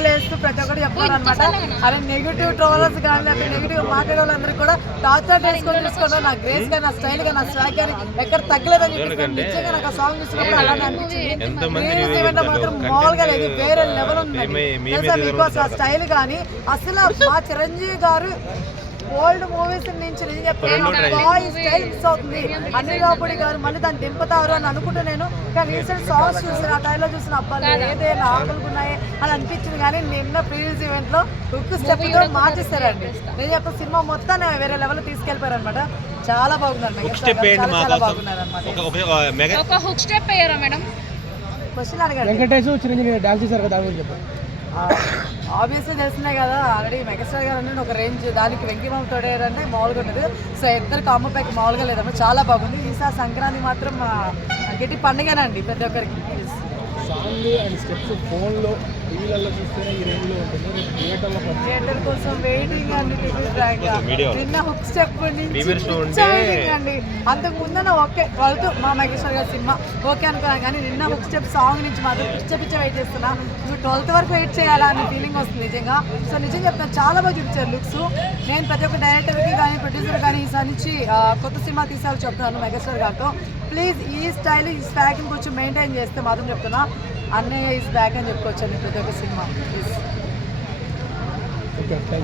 వేస్తూ ప్రతి ఒక్కరు చెప్తారు అనమాట. అదే నెగిటివ్ ట్రోలర్స్ కానీ లేకపోతే నెగిటివ్ మాట్లాడే వాళ్ళందరికీ కూడా టార్చర్ చేసుకొని తీసుకోవడం నా గ్రేస్ కానీ నా స్టైల్ కానీ నా స్వాగ్ కానీ ఎక్కడ తగ్గలేదని చెప్పి నిజంగా నాకు ఆ సాంగ్ చూసినప్పుడు అలానే అనిపించింది. మాత్రం మామూలుగా లేదు, వేరే లెవెల్ ఉంది తెలుసా బికాస్ ఆ స్టైల్ కానీ అసలు మా చిరంజీవి గారు ఓల్డ్ మూవీస్ నుంచి నేను చెప్తాను బాయ్ స్టైల్ మిస్ అవుతుంది. అనిల్ రావుపూడి గారు మళ్ళీ దాన్ని దింపుతారు అని అనుకుంటే నేను కానీ రీసెంట్ సాంగ్స్ చూసిన ఆ టైంలో చూసిన అబ్బాయిలు ఏదైనా ఆకలుకున్నాయి అని అనిపించింది. కానీ నిన్న ప్రీవియస్ ఈవెంట్ లో హుక్ స్టెప్ తో మార్చేస్తారండి. నేను చెప్పిన సినిమా మొత్తాన్ని వేరే లెవెల్ తీసుకెళ్లిపోయారు అనమాట. చాలా బాగున్నారు, చాలా బాగున్నారు అనమాట. క్వశ్చన్ అడగండి. ఆబ్వియస్గా తెలిసినాయి కదా, ఆల్రెడీ మెగాస్టార్ గారు అంటే ఒక రేంజ్, దానికి వెంకీమామ తోడేరంటే మామూలుగా ఉండదు. సో ఇద్దరు కాంబో ప్యాక్ మామూలుగా లేదమ్మా, చాలా బాగుంది. ఈసారి సంక్రాంతి మాత్రం గట్టి పండుగనండి ప్రతి ఒక్కరికి. సాంగ్ అండ్ స్టెప్స్ ఫోన్లో టీవీలలో చూస్తేనే ఈ రేంజ్లో ఉంటుంది. థియేటర్ కోసం వెయిటింగ్ అండి. నిన్న హుక్ స్టెప్ అండి. అంతకు ముందన ఓకే వాళ్ళతో మా మెగాస్టార్ గారి సినిమా ఓకే అనుకున్నాను, కానీ నిన్న హుక్ స్టెప్ సాంగ్ నుంచి మాత్రం పిచ్చ వెయిట్ చేస్తున్నా. నువ్వు 12th వరకు వెయిట్ చేయాలా అనే ఫీలింగ్ వస్తుంది నిజంగా. సో నిజం చెప్తాను, చాలా బాగా చూపించారు లుక్స్. నేను ప్రతి ఒక్క డైరెక్టర్కి కానీ ప్రొడ్యూసర్ కానీ ఈసారి నుంచి కొత్త సినిమా తీసాలని చెప్తున్నాను మెగాస్టార్ గారితో. ప్లీజ్ ఈ స్టైల్ ఈ స్టాక్ని కొంచెం మెయింటైన్ చేస్తే మాత్రం చెప్తున్నా అన్నయ్య ఈజ్ బ్యాక్ అని చెప్పుకోవచ్చు ప్రతి ఒక్క సినిమా. ప్లీజ్.